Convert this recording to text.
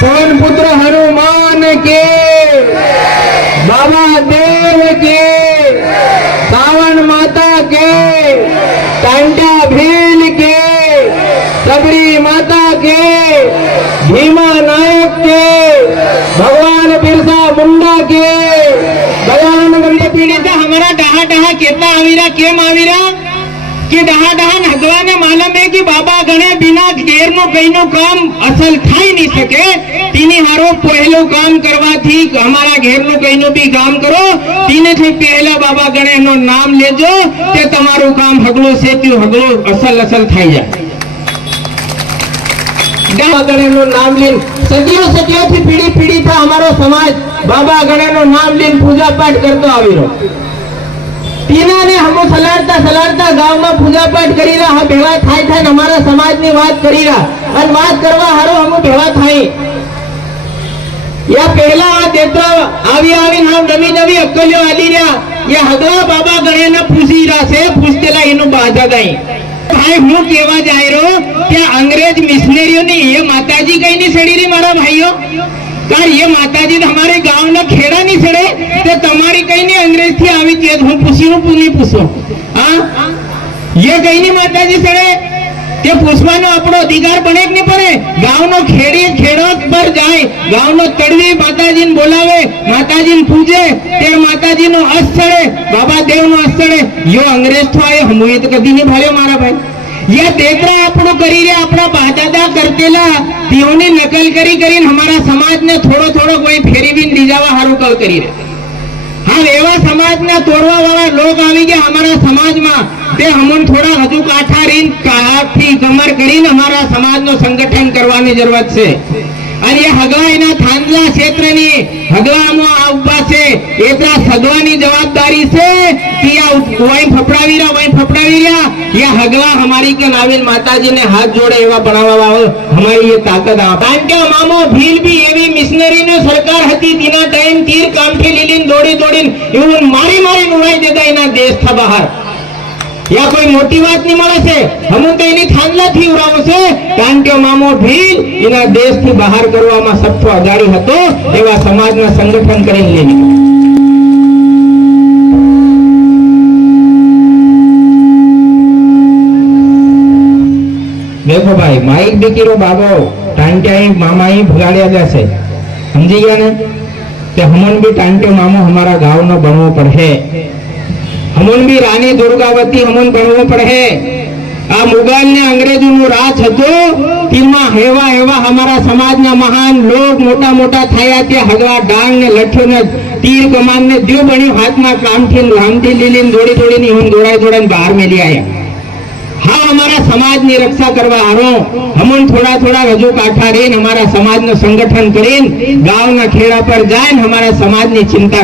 पवन पुत्र हनुमान के, बाबा देव के, सावन माता के, टांटा भील के, सबरी माता के, भीमा नायक के, भगवान बिरसा मुंडा के, दयानंद पीढ़ी से हमारा डहा डहा कितना आवीरा केम आवीरा कि डहा डहा हगवा ने मालूम है कि बाबा गणे बिना घेर नो कई नो काम असल थाई नहीं सके, तीनी हारो पहलो काम करवा थी हमारा घेर नो कई नो भी काम करो, तीने थी पहला बाबा गणे नो नाम लेजो ते तमारू काम हगलो से क्यों हगलो असल थाई जाए। बाबा गणे नो नाम लेन सदियों थी पीढ़ी था हमारो समाज बाबा गणे नो नाम लेन पूजा पाठ करतो आवीरो। तीना ने हमो सलाड़ता गांव में पूजा पाठ करी रहा, हम भेवा थाई थाई हमारा समाज ने बात करी रहा और बात करवा हारो हमो भेवा थाई। या पहला आ देतो आवी हम नवी अक्कलियो आली रहा, या हगवा बाबा गणे ने पूछी रहा से पूछतेला इनु बाधा दई। भाई हूँ केवा जाए रो क्या अंग्रेज मिशनरियों ने ये माताजी कहीं नहीं सड़ी रही मारा भाइयों, कार ये माताजी हमारे गांव में खेड़ा नहीं सड़े तो तुम्हारी कहीं नहीं अंग्रेज थी आवी चेत हूँ पूछी हूँ नहीं पूछो ये कहीं नहीं माताजी सड़े ते पूछवानो अपनो अधिकार बने नहीं पड़े। गांव नो खेड़ो पर जाए, गांव नो तड़वी माताजी ने बोलावे, माताजी ने पूजे ते माताजी नो अस सड़े, बाबा देव नो अस सड़े। यो अंग्रेज तो आए हम तो कभी नहीं भाले मारा भाई। ये देतरा आपनो करी रे अपना बादादा करतेला तीओनी नकल करी हमारा समाज ने थोड़ो कोई फेरी भी दीजावा हारू कल करी रे। हाँ एवा समाज ने तोड़वा वाला लोग आवी गया हमारा समाज में ते हमन थोड़ा हजू काठा रीन काठी कमर करीन हमारा समाज नो संगठन करवानी जरूरत से। और ये हगवा इना थांदला क्षेत्र नी हगवा मो आउबा से एतरा सगवानी जवाबदारी से किया वही फपड़ावीरा ये हगवा हमारी के नाविल माताजी ने हाथ जोड़े एवा बनावा हमारी ये ताकत आ। टांट्या मामो भील भी एवी मिशनरी नो सरकार हती तीना टाइम तीर कामठी लीलीन दौड़ीन एवं मारी नुराई देता इना देश था बाहर। या कोई मोटी बात नहीं મળે છે, हम तो इनी थांदला थी उराવો છે કારણ કે મામો ભીલ इना देश થી બહાર કરવામાં સબથી અગાડી હતો એવા સમાજના સંગઠન કરીને લેની। देखो भाई माइक દીકરો બાબો ટાંટ્યાઈ મામાઈ ભગાડ્યા જશે સમજી ગયા ને તે हमन भी ટાંટ્યો मामो हमारा गांव નો બનવો પડે, हमन भी रानी दुर्गावती हमन बनवो पड़े। आ मुगल ने अंग्रेजों नो राज हतो तीमा हेवा हमारा समाज ना महान लोग मोटा थाया ते हगवा डांग ने लठ्ठो ने तीर कमान ने जो बन्यो हाथ में कामठी लामठी लीलीन दौड़ी नी हम दौड़ाई बाहर में ले आया। हाँ हमारा समाज ની रक्षा करवा हारो हमन थोड़ा रजू काठा रेन हमारा समाज नो संगठन करीन गांव ना खेड़ा पर जाए हमारा समाज ની चिंता